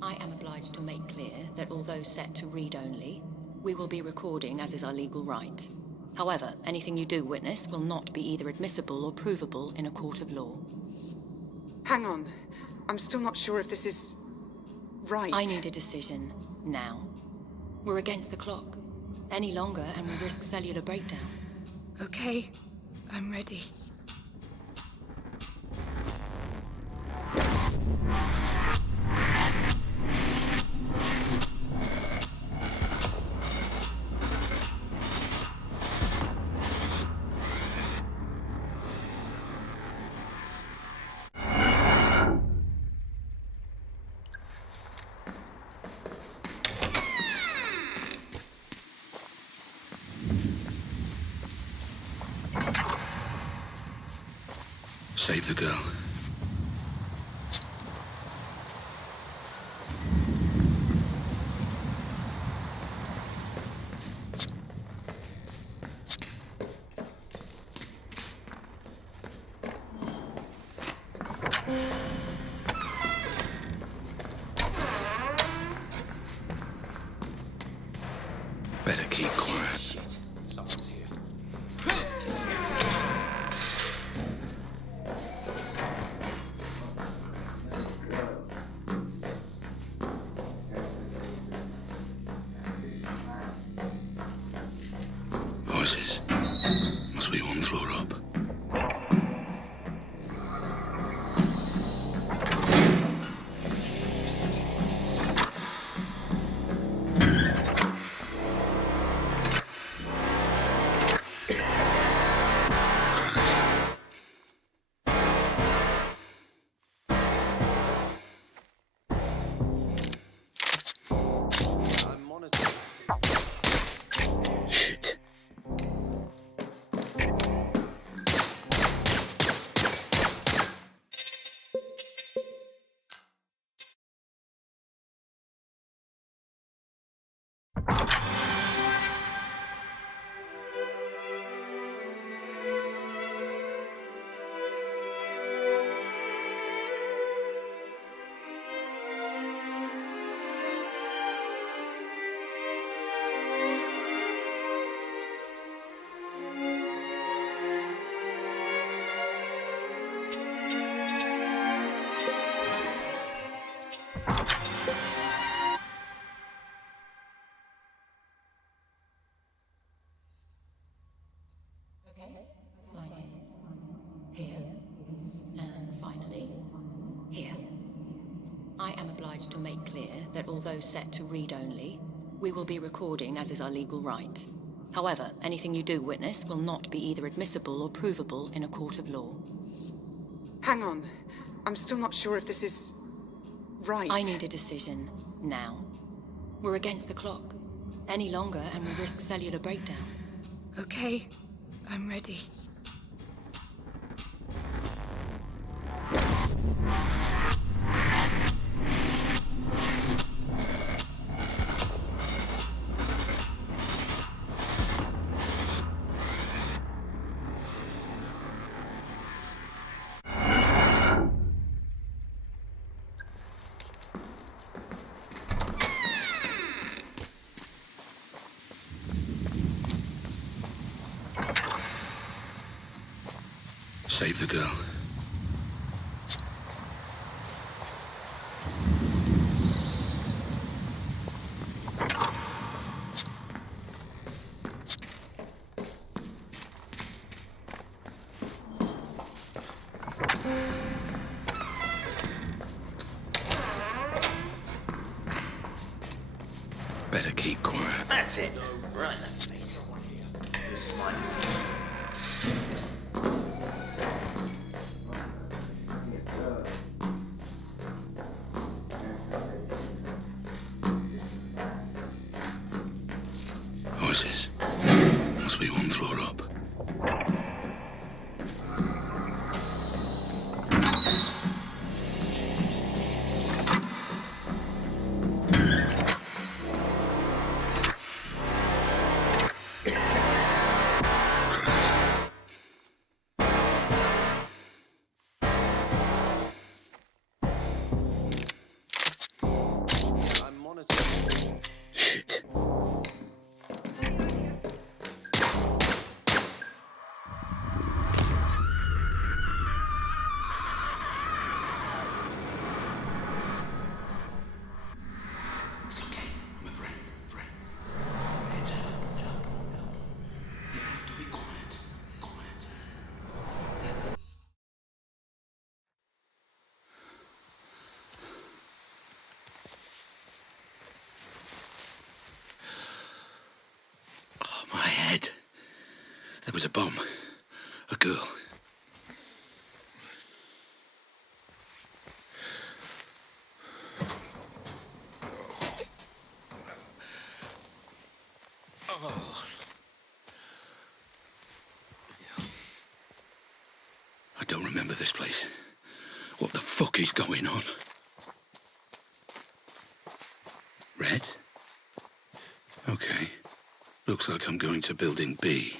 I am obliged to make clear that although set to read only, we will be recording as is our legal right. However, anything you do witness will not be either admissible or provable in a court of law. Hang on. I'm still not sure if this is... right. I need a decision now. We're against the clock. Any longer and we risk cellular breakdown. Okay, I'm ready. Save the girl. Better keep quiet. Shit, someone's here. Voices. Must be one floor up. I'm monitoring. Shit. I am obliged to make clear that although set to read only, we will be recording as is our legal right. However, anything you do witness will not be either admissible or provable in a court of law. Hang on. I'm still not sure if this is... right. I need a decision now. We're against the clock. Any longer and we risk cellular breakdown. Okay, I'm ready. Save the girl. Better keep quiet. That's it. Right in the face. This is mine. Voices. Must be one floor up. Christ. I'm monitoring. Shit. It's okay. I'm a friend. I'm here to help. You have to be quiet. Oh, my head. There was a bomb. A girl. I don't remember this place. What the fuck is going on? Red? Okay. Looks like I'm going to building B.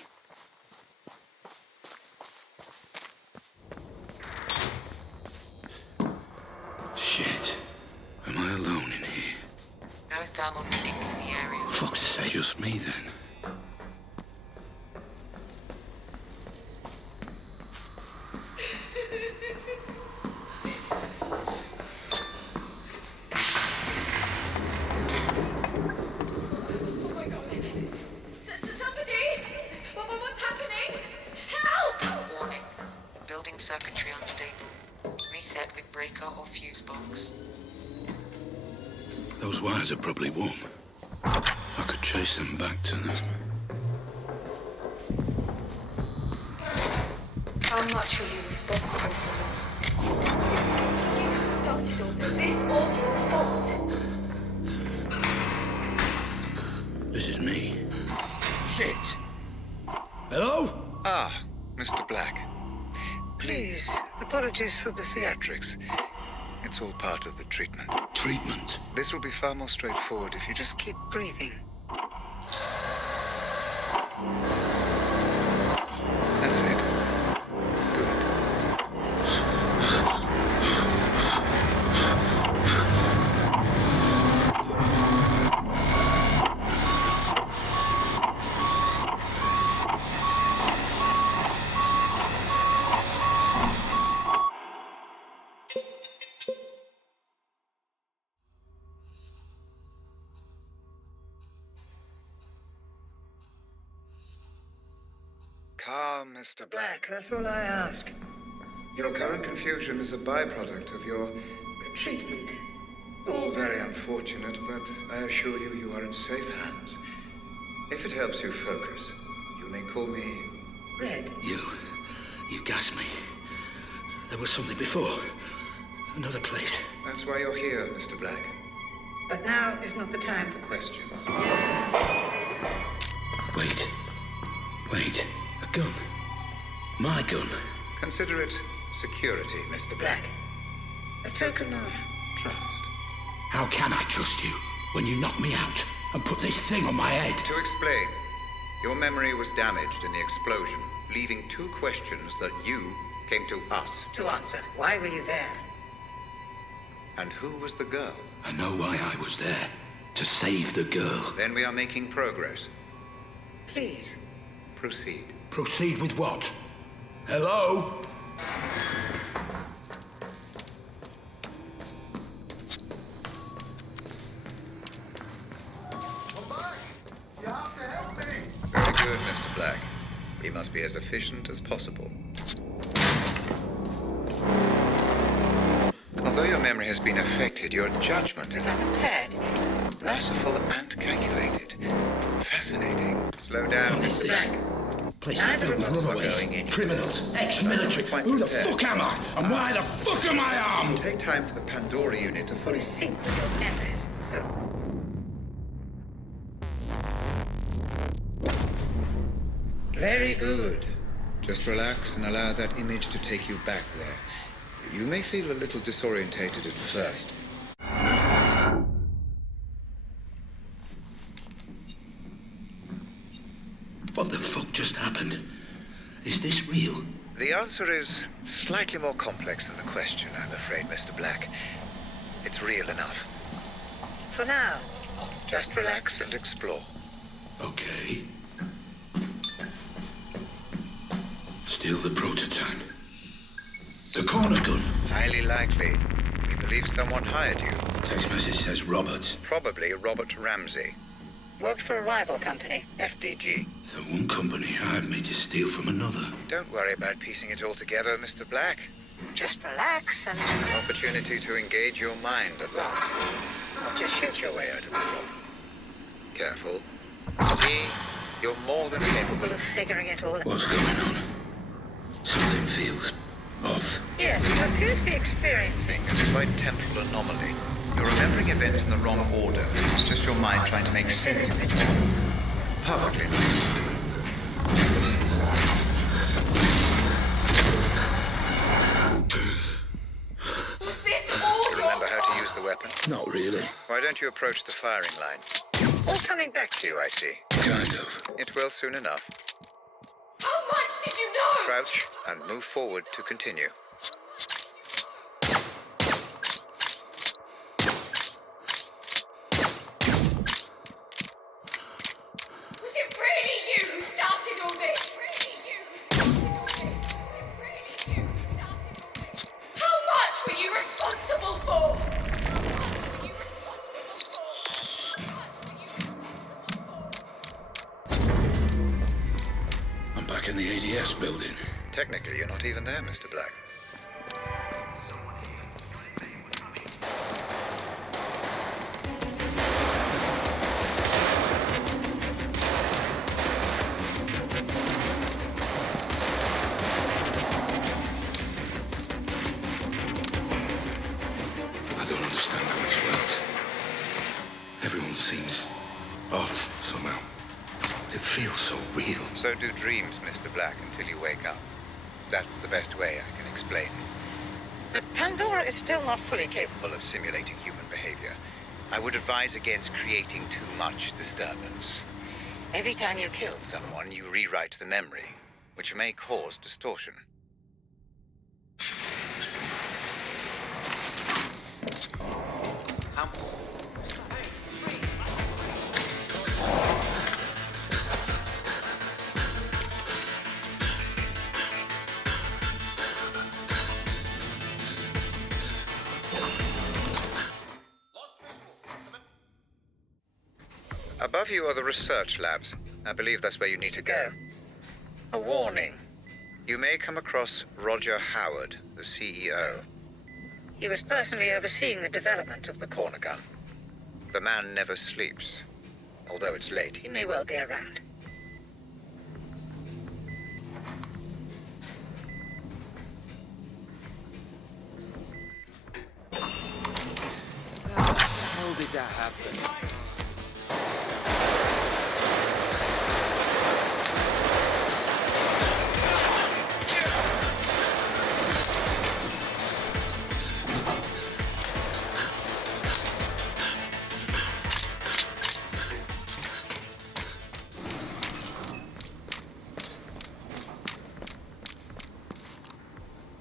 Shit. Am I alone in here? No thermal readings in the area. Fuck's sake, just me then. Oh my god. Somebody! What's happening? Help! Warning. Building circuitry unstable. Reset with breaker or fuse box. Those wires are probably warm. I could trace them back to them. How much are you responsible for? You started all this. Is this all your fault? This is me. Shit. Hello? Ah, Mr. Black. Please, apologies for the theatrics. It's all part of the treatment. Treatment. This will be far more straightforward if you just keep breathing. That's it. Good. Calm, Mr. Black. That's all I ask. Your current confusion is a byproduct of your treatment. All very unfortunate, but I assure you, you are in safe hands. If it helps you focus, you may call me Red. You gassed me. There was something before. Another place. That's why you're here, Mr. Black. But now is not the time for questions. Wait. A gun. My gun. Consider it security, Mr. Black. A token of trust. How can I trust you when you knocked me out and put this thing on my head? To explain, your memory was damaged in the explosion, leaving two questions that you came to us to answer. Why were you there? And who was the girl? I know why I was there. To save the girl. Then we are making progress. Please, proceed. Proceed with what? Hello? Very good, Mr. Black. We must be as efficient as possible. Although your memory has been affected, your judgment is unimpaired. Merciful and calculated. Fascinating. Slow down, What is Mr. this? Black. Place is Neither filled of with us are runaways, going anywhere. criminals, ex-military. Quite Who the prepared. fuck am I? And why the fuck am I It'll armed? take time for the Pandora unit to fully sync with your memories, so... Very good. Just relax and allow that image to take you back there. You may feel a little disorientated at first. What the fuck just happened? Is this real? The answer is slightly more complex than the question, I'm afraid, Mr. Black. It's real enough. For now, just relax and explore. Okay. Still the prototype. The corner gun. Highly likely. We believe someone hired you. Text message says Robert. Probably Robert Ramsey. Worked for a rival company, FDG. So one company hired me to steal from another. Don't worry about piecing it all together, Mr. Black. Just relax and... An opportunity to engage your mind at last. Not just shoot your way out of the problem. Careful. See, you're more than capable of figuring it all out. What's going on? Something feels off. Yes, you appear to be experiencing a slight temporal anomaly. You're remembering events in the wrong order. It's just your mind trying to make sense of it all. Perfectly normal. Was this all your Remember how to use the weapon? Not really. Why don't you approach the firing line? All coming back to you, I see. Kind of. It will soon enough. How much did you know? Crouch and move forward to continue. Was it really you who started all this? How much were you responsible for? How much were you responsible for? How much were you responsible for? I'm back in the ADS building. Technically, you're not even there, Mr. Black. I don't understand how this works. Everyone seems off somehow. It feels so real. So do dreams, Mr. Black, until you wake up. That's the best way I can explain. But Pandora is still not fully capable of simulating human behavior. I would advise against creating too much disturbance. Every time you kill someone, you rewrite the memory, which may cause distortion. Above you are the research labs. I believe that's where you need to go. A warning. You may come across Roger Howard, the CEO. He was personally overseeing the development of the corner gun. The man never sleeps. Although it's late, he may well be around. How did that happen?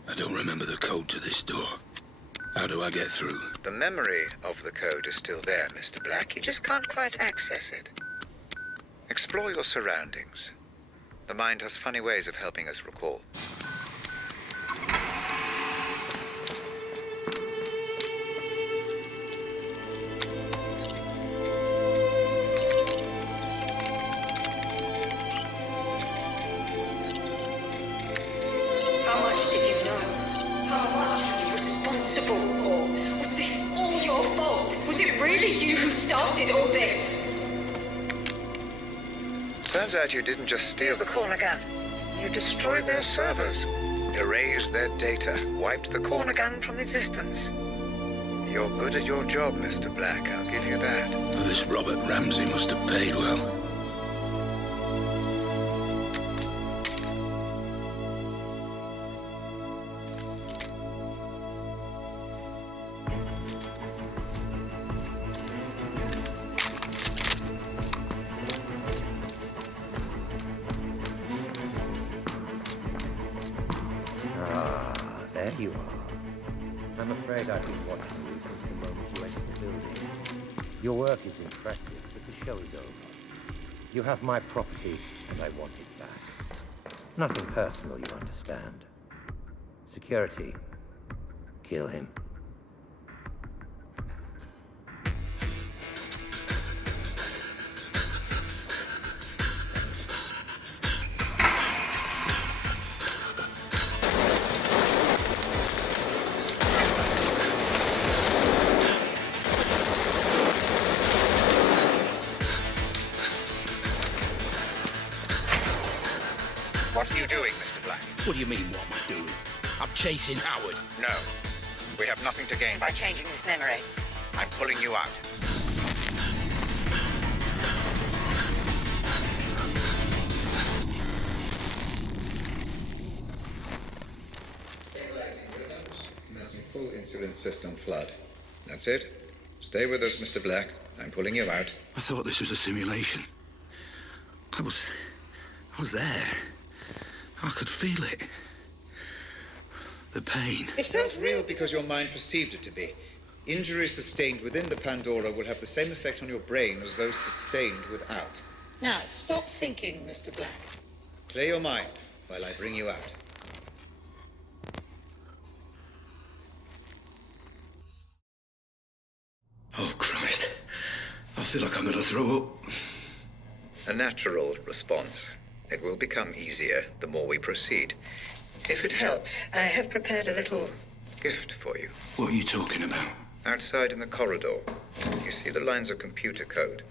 I don't remember the code to this door. How do I get through? The memory of the code is still there, Mr. Black. You just can't quite access it. Explore your surroundings. The mind has funny ways of helping us recall. How much did you know? How much were you responsible for? Was this all your fault? Was it really you who started all this? Turns out you didn't just steal the corner gun. You destroyed their servers, erased their data, wiped the corner gun from existence. You're good at your job, Mr. Black. I'll give you that. Well, this Robert Ramsey must have paid well. you are. I'm afraid I've been watching you since the moment you entered the building. Your work is impressive, but the show is over. You have my property, and I want it back. Nothing personal, you understand. Security. Kill him. What are you doing, Mr. Black? What do you mean, what am I doing? I'm chasing Howard. No. We have nothing to gain by changing this memory. I'm pulling you out. Stabilizing rhythms. Commencing full insulin system flood. That's it. Stay with us, Mr. Black. I'm pulling you out. I thought this was a simulation. I was there. I could feel it. The pain. It felt real because your mind perceived it to be. Injuries sustained within the Pandora will have the same effect on your brain as those sustained without. Now, stop thinking, Mr. Black. Clear your mind while I bring you out. Oh, Christ. I feel like I'm gonna throw up. A natural response. It will become easier the more we proceed. If it helps, I have prepared a little gift for you. What are you talking about? Outside in the corridor, you see the lines of computer code.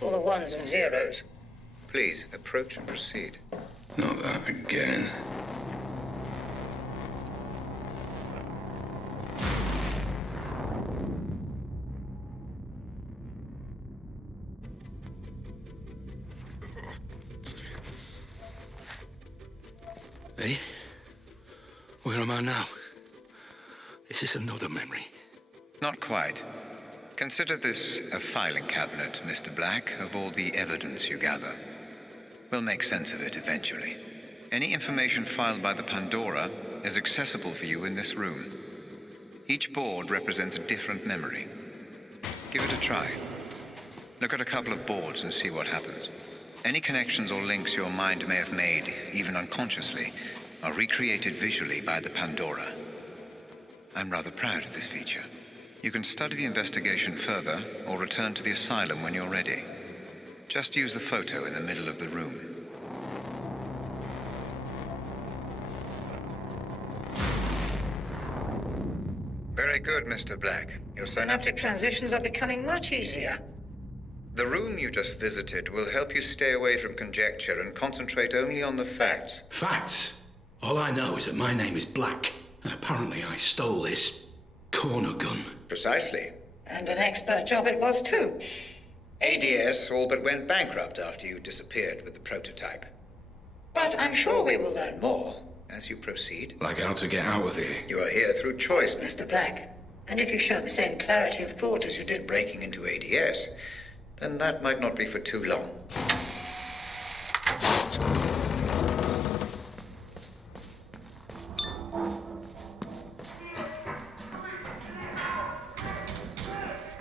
All the ones and zeros. Please, approach and proceed. Not that again. Hey? Where am I now? Is this another memory? Not quite. Consider this a filing cabinet, Mr. Black, of all the evidence you gather. We'll make sense of it eventually. Any information filed by the Pandora is accessible for you in this room. Each board represents a different memory. Give it a try. Look at a couple of boards and see what happens. Any connections or links your mind may have made, even unconsciously, are recreated visually by the Pandora. I'm rather proud of this feature. You can study the investigation further or return to the asylum when you're ready. Just use the photo in the middle of the room. Very good, Mr. Black. Your Synaptic transitions are becoming much easier. The room you just visited will help you stay away from conjecture and concentrate only on the facts. Facts? All I know is that my name is Black, and apparently I stole this corner gun. Precisely. And an expert job it was too. ADS all but went bankrupt after you disappeared with the prototype. But I'm sure we will learn more. As you proceed, Like how to get out of here. you are here through choice, Mr. Black. And if you show the same clarity of thought as you did breaking into ADS, then that might not be for too long.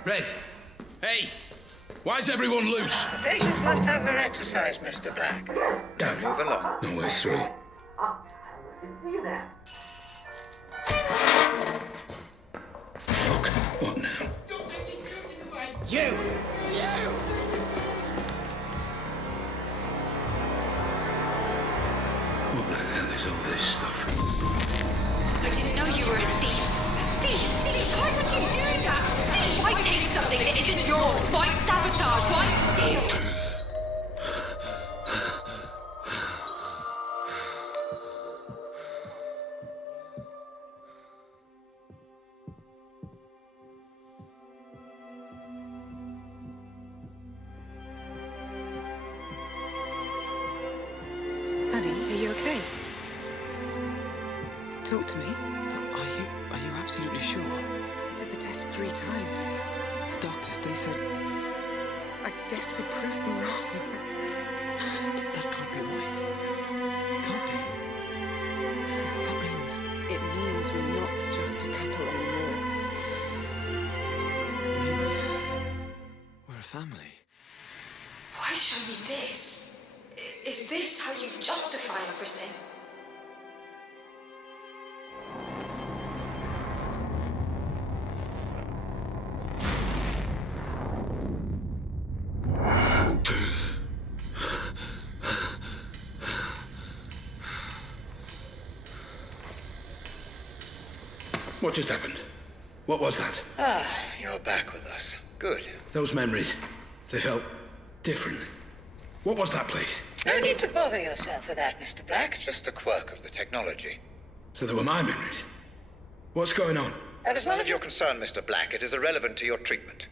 Red! Hey! Why is everyone loose? Patients must have their exercise, Mr. Black. Now move along. No way through. Fuck. What now? You! What the hell is all this stuff? I didn't know you were a thief. A thief! Why would you do that? Thief! Why take something that isn't yours? Why sabotage? Why steal? Annie, are you okay? Talk to me. Are you absolutely sure? I did the test 3 times. The doctors, they said I guess we proved them wrong. that can't be right. Can't be. That means It means we're not just a couple anymore. We're a family. Why show me this? Is this how you justify everything? What just happened? What was that? Ah, you're back with us. Good. Those memories, they felt different. What was that place? No need to bother yourself with that, Mr. Black. Just a quirk of the technology. So they were my memories. What's going on? That is None of your concern, Mr. Black. It is irrelevant to your treatment.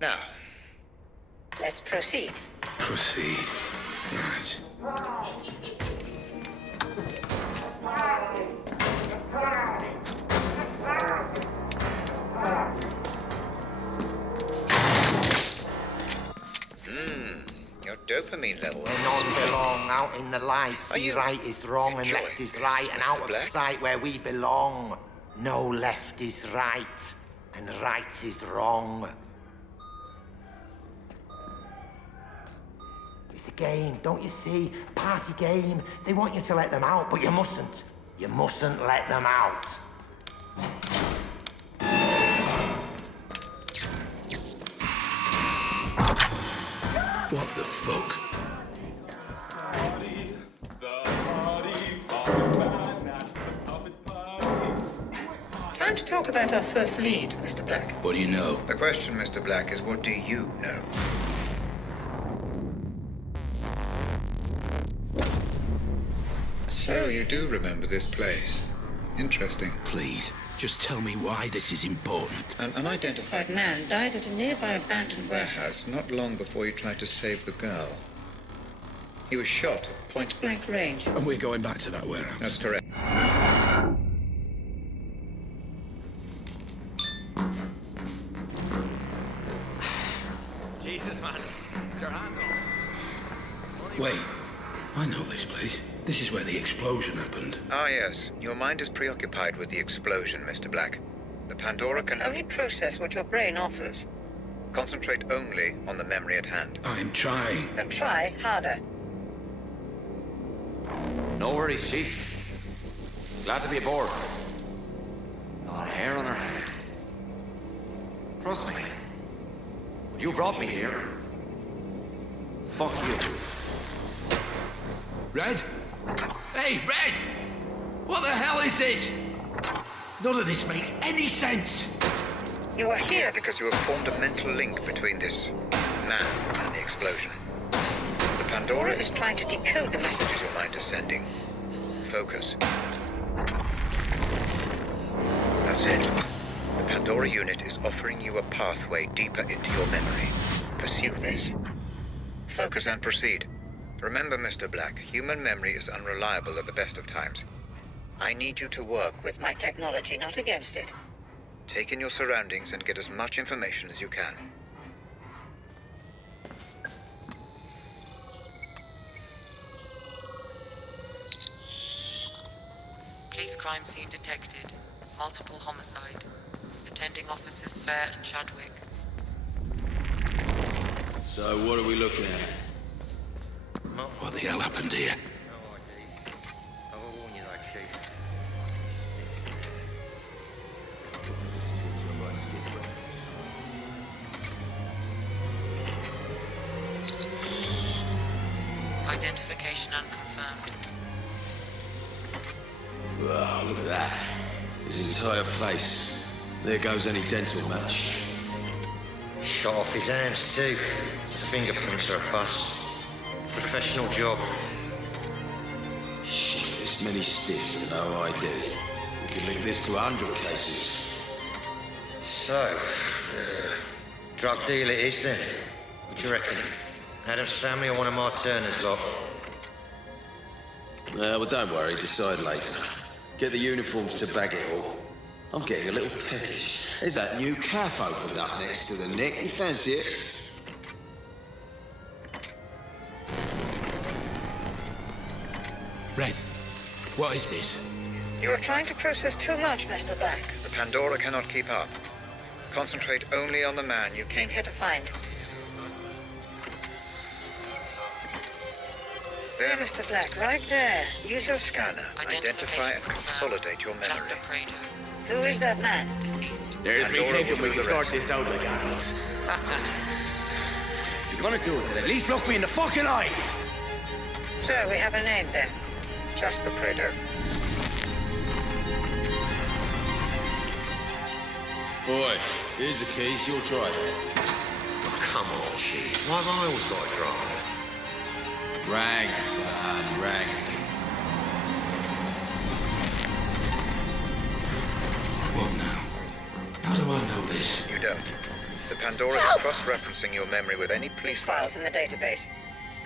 Now, Let's proceed. Proceed. Right. your dopamine level. Where none belong, out in the light. Are See you right is wrong and enjoying left is this, right, and Mr. out of Black? sight where we belong. No left is right, and right is wrong. It's a game, don't you see? A party game. They want you to let them out, but you mustn't. You mustn't let them out. What the fuck? Time to talk about our first lead, Mr. Black. What do you know? The question, Mr. Black, is what do you know? So you do remember this place. Interesting. Please, just tell me why this is important. An unidentified Man died at a nearby abandoned warehouse. warehouse not long before you tried to save the girl. He was shot at point. Blank range. And we're going back to that warehouse. That's correct. Jesus, man. Put your hands on. Wait, I know this place. This is where the explosion happened. Ah, yes. Your mind is preoccupied with the explosion, Mr. Black. The Pandora can Only process what your brain offers. concentrate only on the memory at hand. I am trying. Then try harder. No worries, Chief. Glad to be aboard. Not a hair on her head. Trust me. When you brought me here, fuck you. Red? Hey, Red! What the hell is this? None of this makes any sense. You are here Because you have formed a mental link between this man and the explosion. The Pandora is trying to decode the message. messages your mind is sending. Focus. That's it. The Pandora unit is offering you a pathway deeper into your memory. Pursue this. Focus and proceed. Remember, Mr. Black, human memory is unreliable at the best of times. I need you to work with my technology, not against it. Take in your surroundings and get as much information as you can. Police crime scene detected. Multiple homicide. Attending officers Fair and Chadwick. So what are we looking at? What the hell happened here? Identification unconfirmed. Wow, look at that. His entire face. There goes any dental match. Shot off his hands too. His fingerprints are a bust. Professional job. Shit, this many stiffs and no ID. We could link this to 100 cases. So, drug deal it is then. What do you reckon? Adam's family or one of my Turner's lot? Well, don't worry, decide later. Get the uniforms to bag it all. I'm getting a little peckish. There's that new cafe opened up next to the Nick. You fancy it? Red, what is this? You are trying to process too much, Mr. Black. The Pandora cannot keep up. Concentrate only on the man you Came here to find. There, Mr. Black, right there. Use your scanner. Identify and consolidate your memory. Jasper Prado. Who is that man? Deceased. There's me Pandora thinking will we do can the sort rest. this out, McAdams. If you're gonna do it, then at least look me in the fucking eye. So, we have a name then. Jasper Prado. Boy, here's the keys. You'll drive it. Oh, come on, shit. Why have I always got to drive? Rank, son, rank. What now? How do I know this? You don't. The Pandora is cross-referencing your memory with any police Files in the database.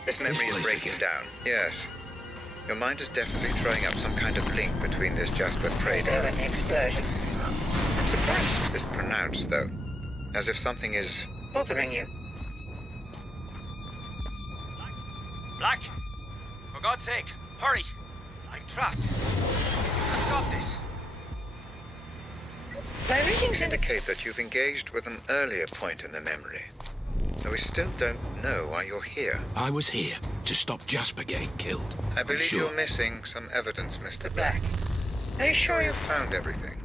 This memory is place breaking again? down. Yes. Your mind is definitely throwing up some kind of link between this Jasper Prado. And the explosion. I'm surprised this pronounced, though. As if something is... Bothering you. Black, for God's sake, hurry. I'm trapped. Let's stop this. My readings indicate that you've engaged with an earlier point in the memory. Though we still don't know why you're here. I was here to stop Jasper getting killed. I believe sure. you're missing some evidence, Mr. Black. Are you sure You found everything.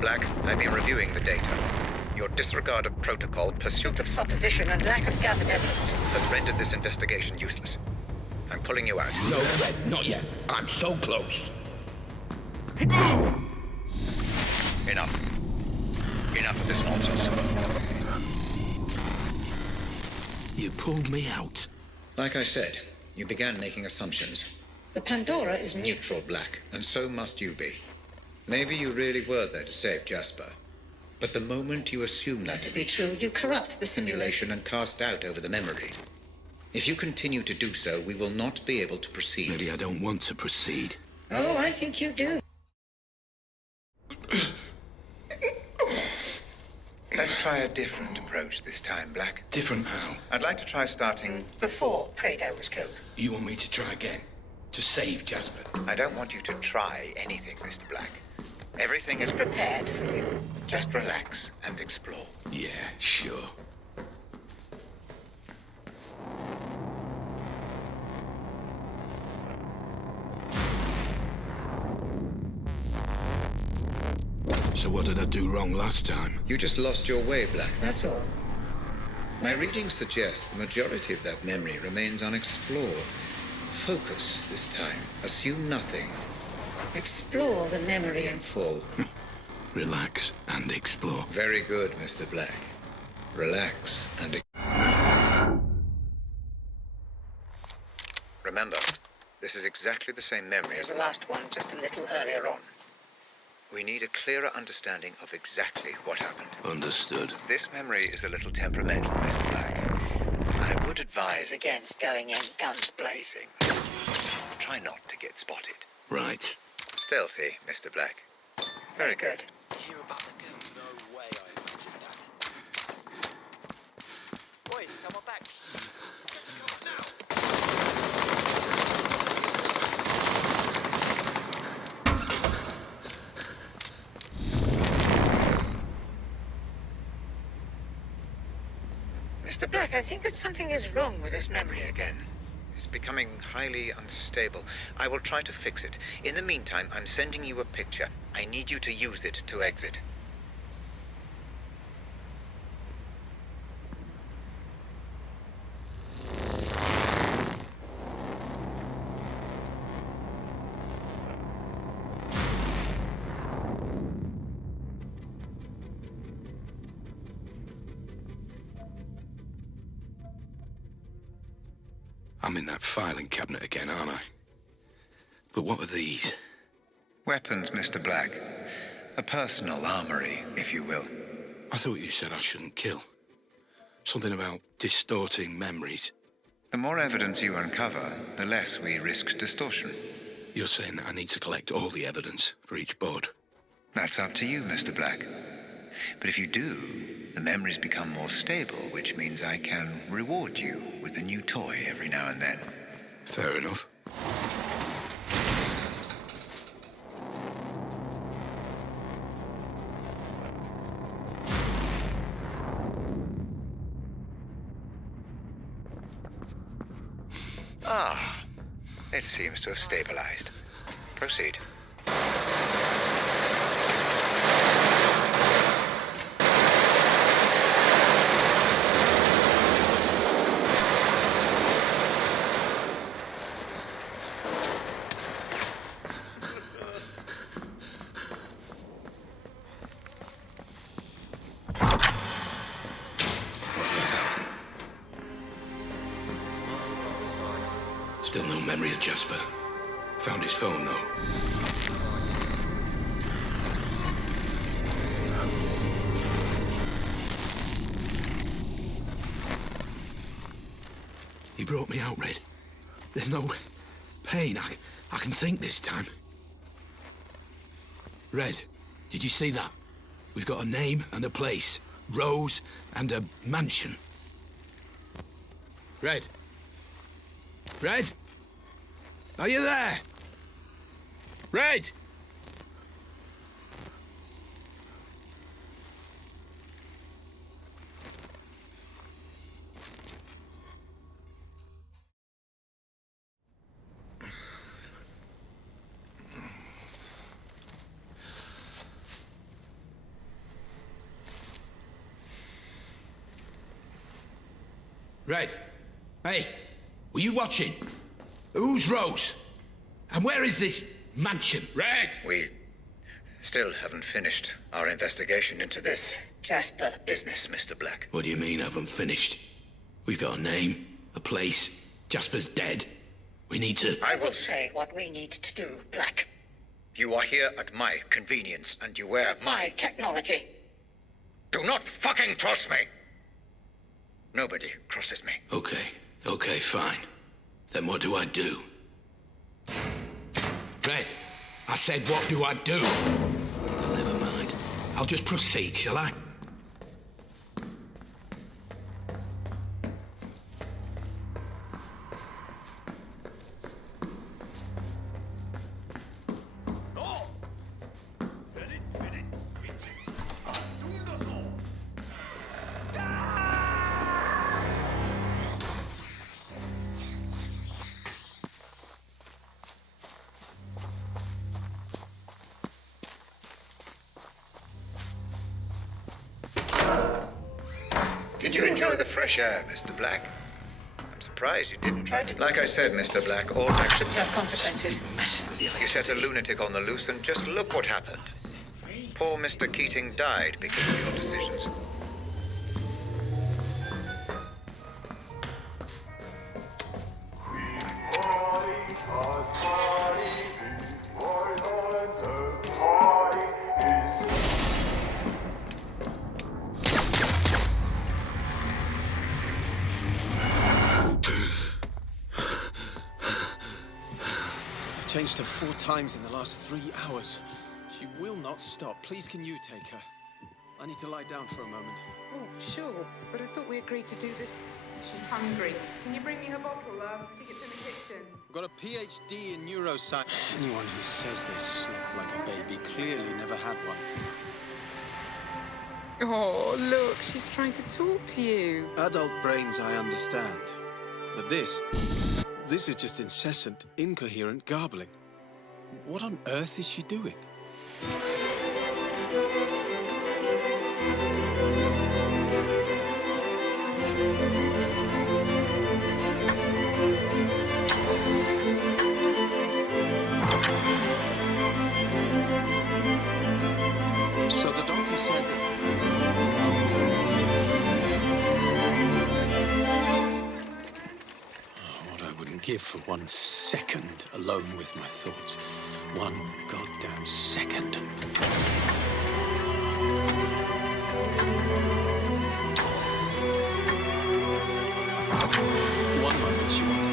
Black, I've been reviewing the data. Your disregard of protocol, pursuit of supposition and lack of gathered evidence has rendered this investigation useless. I'm pulling you out. No, Red, not yet. I'm so close. Enough. Enough of this nonsense. You pulled me out. Like I said, you began making assumptions. The Pandora is Neutral, Black, and so must you be. Maybe you really were there to save Jasper. But the moment you assume that to be true, you corrupt the simulation and cast doubt over the memory. If you continue to do so, we will not be able to proceed. Maybe I don't want to proceed. Oh, I think you do. Let's try a different approach this time, Black. Different how? I'd like to try starting... Before Prado was killed. You want me to try again? To save Jasper? I don't want you to try anything, Mr. Black. Everything is Prepared for you. Just relax and explore. Yeah, sure. So what did I do wrong last time? You just lost your way, Black. That's all. My readings suggest the majority of that memory remains unexplored. Focus this time. Assume nothing. Explore the memory In full. Relax and explore. Very good, Mr. Black. Relax and... Remember, this is exactly the same memory as the last one, just a little earlier on. We need a clearer understanding of exactly what happened. Understood. This memory is a little temperamental, Mr. Black. I would advise Against going in guns blazing. Try not to get spotted. Right. Stealthy, Mr. Black. Very good. Hear about the girl? No way I imagined that. Boy, someone back. Mr. Black, I think that something is wrong with this memory again. It's becoming highly unstable. I will try to fix it. In the meantime, I'm sending you a picture. I need you to use it to exit. I'm in that filing cabinet again, aren't I? But what are these? Weapons, Mr. Black. A personal armory, if you will. I thought you said I shouldn't kill. Something about distorting memories. The more evidence you uncover, the less we risk distortion. You're saying that I need to collect all the evidence for each board? That's up to you, Mr. Black. But if you do, the memories become more stable, which means I can reward you with a new toy every now and then. Fair enough. It seems to have stabilized. Proceed. Still no memory of Jasper. Found his phone, though. He brought me out, Red. There's no pain. I can think this time. Red, did you see that? We've got a name and a place. Rose and a mansion. Red? Red? Are you there? Red! Red, hey, were you watching? Who's Rose? And where is this mansion? Red! We still haven't finished our investigation into this Jasper business, Mr. Black. What do you mean, haven't finished? We've got a name, a place. Jasper's dead. We need to... I will say what we need to do, Black. You are here at my convenience, and you wear My technology. Do not fucking cross me! Nobody crosses me. Okay, fine. Then what do I do? Red, I said what do I do? Oh, never mind. I'll just proceed, shall I? Did you enjoy the fresh air, Mr. Black? I'm surprised you didn't try to... Like I said, Mr. Black, all actions have consequences. You set a lunatic on the loose, and just look what happened. Poor Mr. Keating died because of your decisions. Changed her 4 times in the last 3 hours. She will not stop. Please, can you take her? I need to lie down for a moment. Well, sure, but I thought we agreed to do this. She's hungry. Can you bring me her bottle? I think it's in the kitchen. I've got a PhD in neuroscience. Anyone who says they slept like a baby clearly never had one. Oh, look, she's trying to talk to you. Adult brains, I understand. But this is just incessant, incoherent garbling. What on earth is she doing? So the doctor said that... give for 1 second alone with my thoughts. 1 goddamn second. One moment she wanted.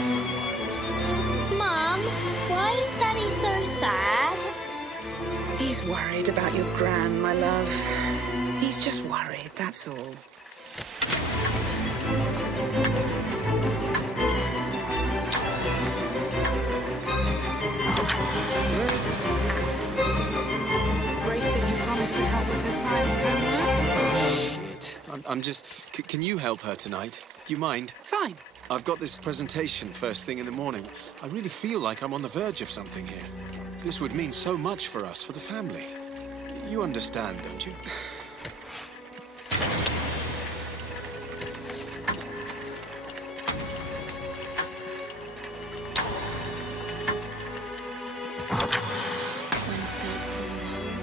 Mom, why is Daddy so sad? He's worried about your gran, my love. He's just worried, that's all. Grace said you promised to help with her science homework. Shit. I'm just... Can you help her tonight? Do you mind? Fine. I've got this presentation first thing in the morning. I really feel like I'm on the verge of something here. This would mean so much for us, for the family. You understand, don't you? When's Dad coming home?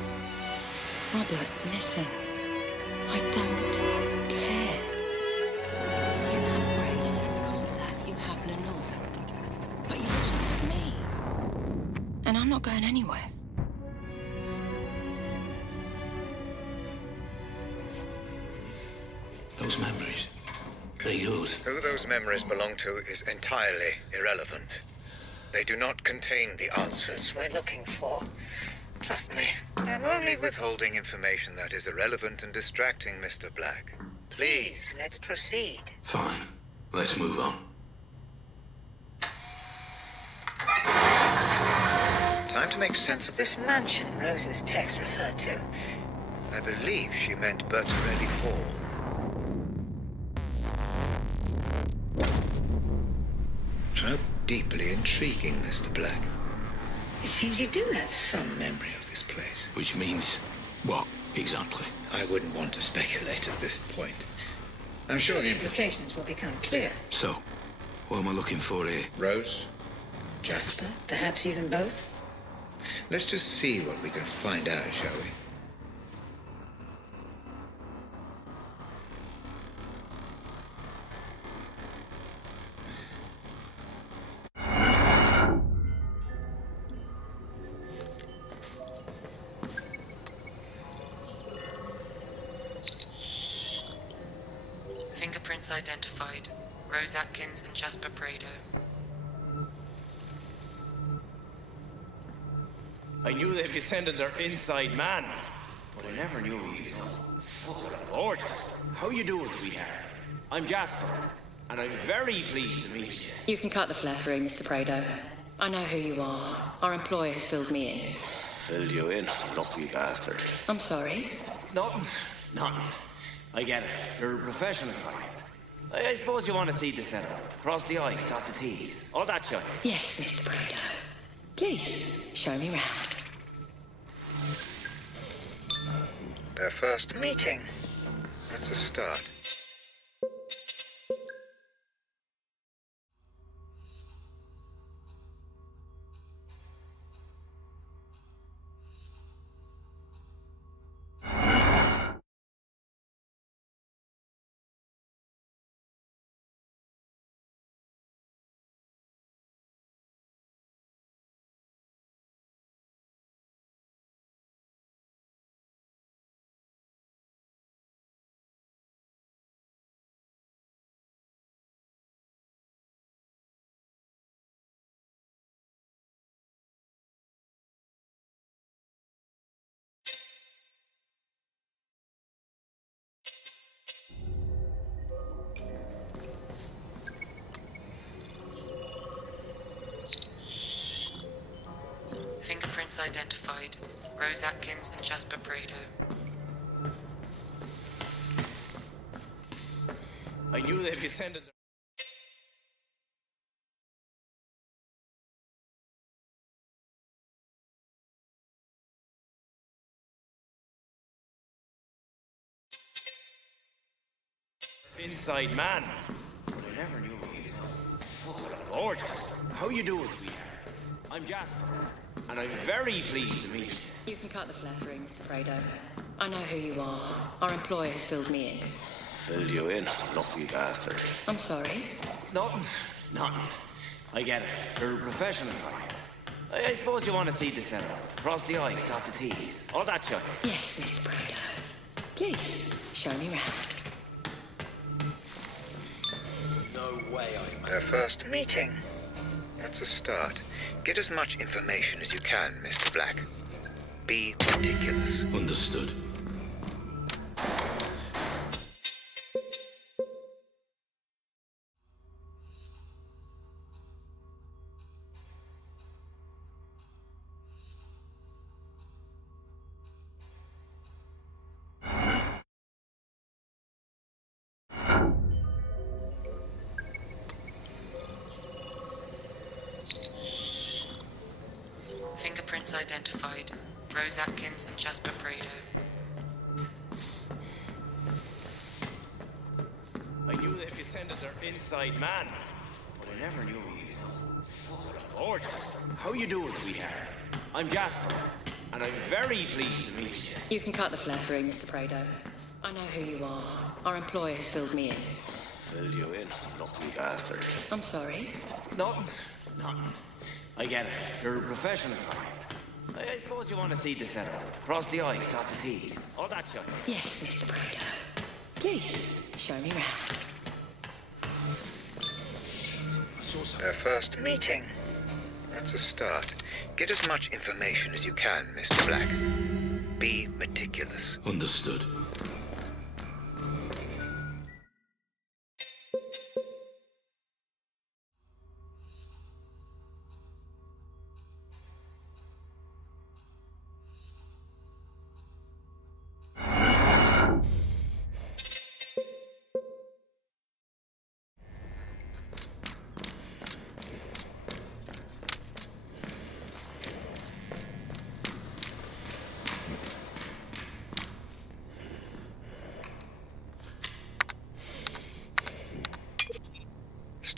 Robert, listen. I don't care. You have Grace, and because of that, you have Lenore. But you also have me. And I'm not going anywhere. Those memories, they're yours. Who those memories belong to is entirely irrelevant. They do not contain the answers we're looking for. Trust me, I'm only withholding information that is irrelevant and distracting, Mr. Black. Please, let's proceed. Fine. Let's move on. Time to make sense of this mansion Rose's text referred to. I believe she meant Bertarelli Hall. How deeply intriguing, Mr. Black. It seems you do have some memory of this place. Which means what, exactly? I wouldn't want to speculate at this point. I'm sure the implications will become clear. So, what am I looking for here? Rose? Jasper? Perhaps even both? Let's just see what we can find out, shall we? Fingerprints identified. Rose Atkins and Jasper Prado. I knew they'd be sending their inside man, but I never knew he was so fucking gorgeous. How you doing, sweetheart? I'm Jasper, and I'm very pleased to meet you. You can cut the flattery, Mr. Prado. I know who you are. Our employer has filled me in. Filled you in, lucky bastard. I'm sorry. Nothing. I get it. You're a professional type. I suppose you want to see the setup. Cross the I's, dot the T's. All that shit. Yes, Mr. Prado. Please, show me round. Their first meeting. That's a start. Fingerprints identified. Rose Atkins and Jasper Prado. I knew they'd be sending their... inside man, but I never knew he was so fucking gorgeous. How you doing, sweetheart? I'm Jasper, and I'm very pleased to meet you. You can cut the flattery, Mr. Prado. I know who you are. Our employer has filled me in. Filled you in, lucky bastard. I'm sorry. Nothing. I get it. You're a professional type. I suppose you want to see the setup. Cross the I's, dot the T's. All that shit. Yes, Mr. Prado. Please, show me round. No way I Their first meeting. That's a start. Get as much information as you can, Mr. Black. Be meticulous. Understood. targets identified. Rose Atkins and Jasper Prado. I knew they'd be sending their inside man, but I never knew he was gorgeous. How you doing, sweetheart? I'm Jasper, and I'm very pleased to meet you. You can cut the flattery, Mr. Prado. I know who you are. Our employer has filled me in. Filled you in, lucky bastard. I'm sorry. Nothing. I get it. You're a professional. I suppose you want to see the setup. Cross the I's, dot the T's. All that shit. Yes, Mr. Prado. Please, show me round. Our first meeting. That's a start. Get as much information as you can, Mr. Black. Be meticulous. Understood.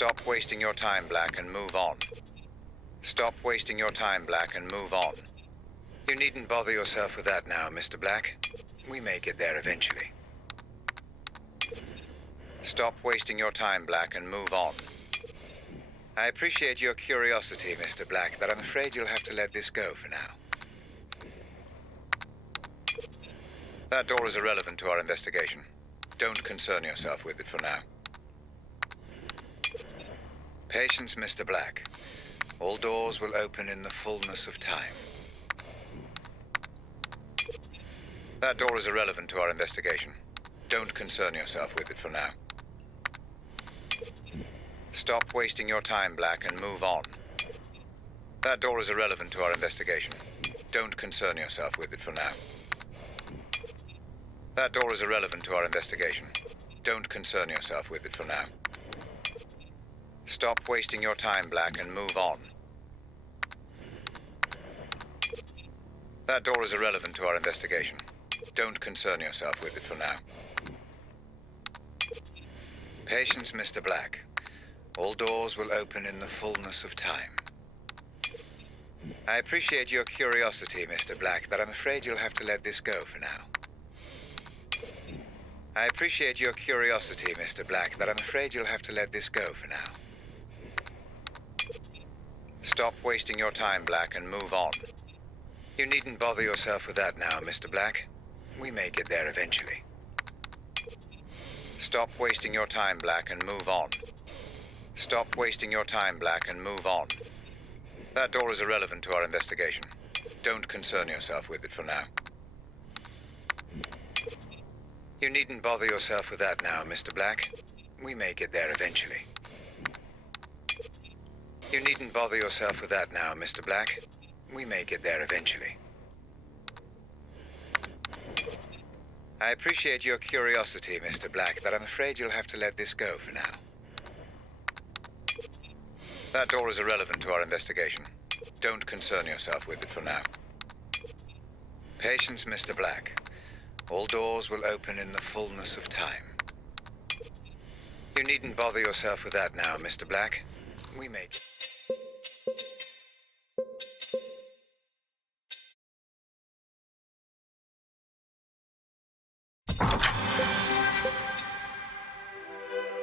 Stop wasting your time, Black, and move on. Stop wasting your time, Black, and move on. You needn't bother yourself with that now, Mr. Black. We may get there eventually. Stop wasting your time, Black, and move on. I appreciate your curiosity, Mr. Black, but I'm afraid you'll have to let this go for now. That door is irrelevant to our investigation. Don't concern yourself with it for now. Patience, Mr. Black. All doors will open in the fullness of time. That door is irrelevant to our investigation. Don't concern yourself with it for now. Stop wasting your time, Black, and move on. That door is irrelevant to our investigation. Don't concern yourself with it for now. That door is irrelevant to our investigation. Don't concern yourself with it for now. Stop wasting your time, Black, and move on. That door is irrelevant to our investigation. Don't concern yourself with it for now. Patience, Mr. Black. All doors will open in the fullness of time. I appreciate your curiosity, Mr. Black, but I'm afraid you'll have to let this go for now. I appreciate your curiosity, Mr. Black, but I'm afraid you'll have to let this go for now. Stop wasting your time, Black, and move on. You needn't bother yourself with that now, Mr. Black. We may get there eventually. Stop wasting your time, Black, and move on. Stop wasting your time, Black, and move on. That door is irrelevant to our investigation. Don't concern yourself with it for now. You needn't bother yourself with that now, Mr. Black. We may get there eventually. You needn't bother yourself with that now, Mr. Black. We may get there eventually. I appreciate your curiosity, Mr. Black, but I'm afraid you'll have to let this go for now. That door is irrelevant to our investigation. Don't concern yourself with it for now. Patience, Mr. Black. All doors will open in the fullness of time. You needn't bother yourself with that now, Mr. Black. We may...